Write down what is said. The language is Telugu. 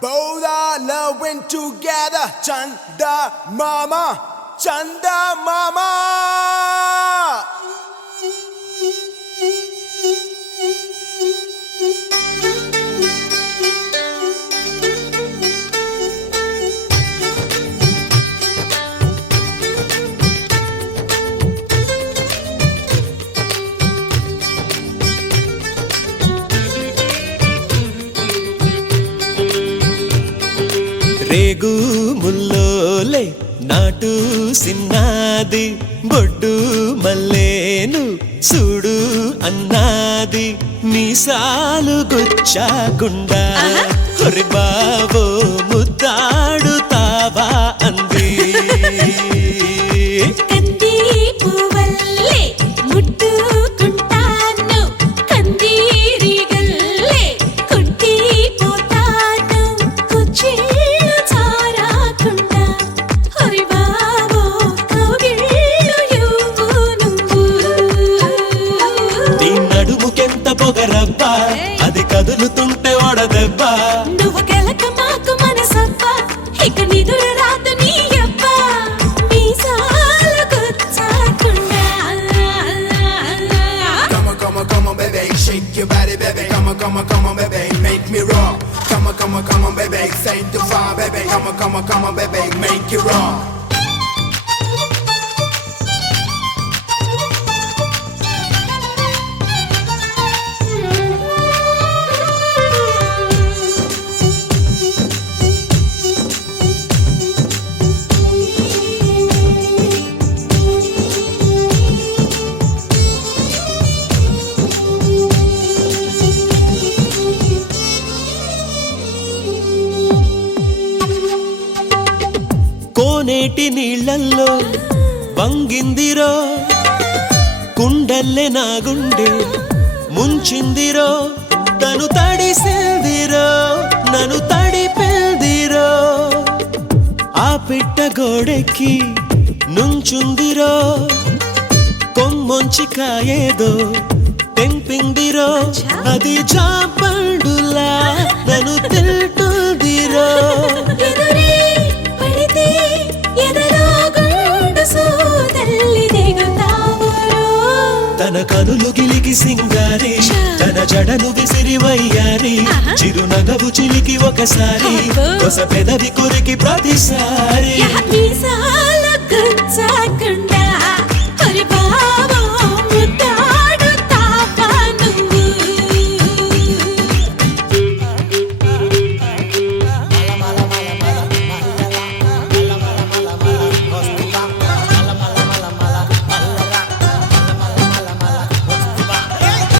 Both are loving together. Chanda Mama, Chanda Mama. రేగు ముల్లోలే నాటు సిన్నాది బొడ్డు మల్లేను చూడు అన్నాది మీసాలు గుచ్చాకుండా హొరి బావో ముద్దాడుతావా అంది కంది పువ్వల్లే ముట్టుకుంటాను కందీరి గల్లే కొట్టిపోతాను కుచ్చిళ్ళు చారాకుండా హరి బావో కౌగిళ్ళు ఇవ్వు నువ్వు నీ నడుముకెంత పొగరబ్బా అది కదులుతుంటే ఓడదెబ్బా నువ్వు గెలక మాకు మనసబ్బా ఇక నిదుర రాదు నీ అబ్బా మీసాలు గుచ్చాకుండా Come on, baby, shake your body, baby. Come on, baby, make me rock. Come on, baby, sanctify, baby. Come on, baby, make it rock. కోనేటి నీళ్ళల్లో వంగిందిరో కుండల్లే నా గుండె ముంచిందిరో తను తడిసిందిరో నన్ను తడిపెల్దిరో ఆ పిట్ట గోడెక్కి నుంచుందిరో కొమ్మొంచి కాయేదో తెంపిందిరో అది జాపండులా నన్ను తింటుందిరో ఎదురే పడితే ఎదలో గుండు సూదల్లి దిగుతావురో తన కనులు గిలికి సింగారి తన జడను విసిరి వయ్యారి చిరునగవు చిలికి ఒకసారి కొస పెదవి కొరికి ప్రతిసారి మీసాలు గుచ్చాకుండా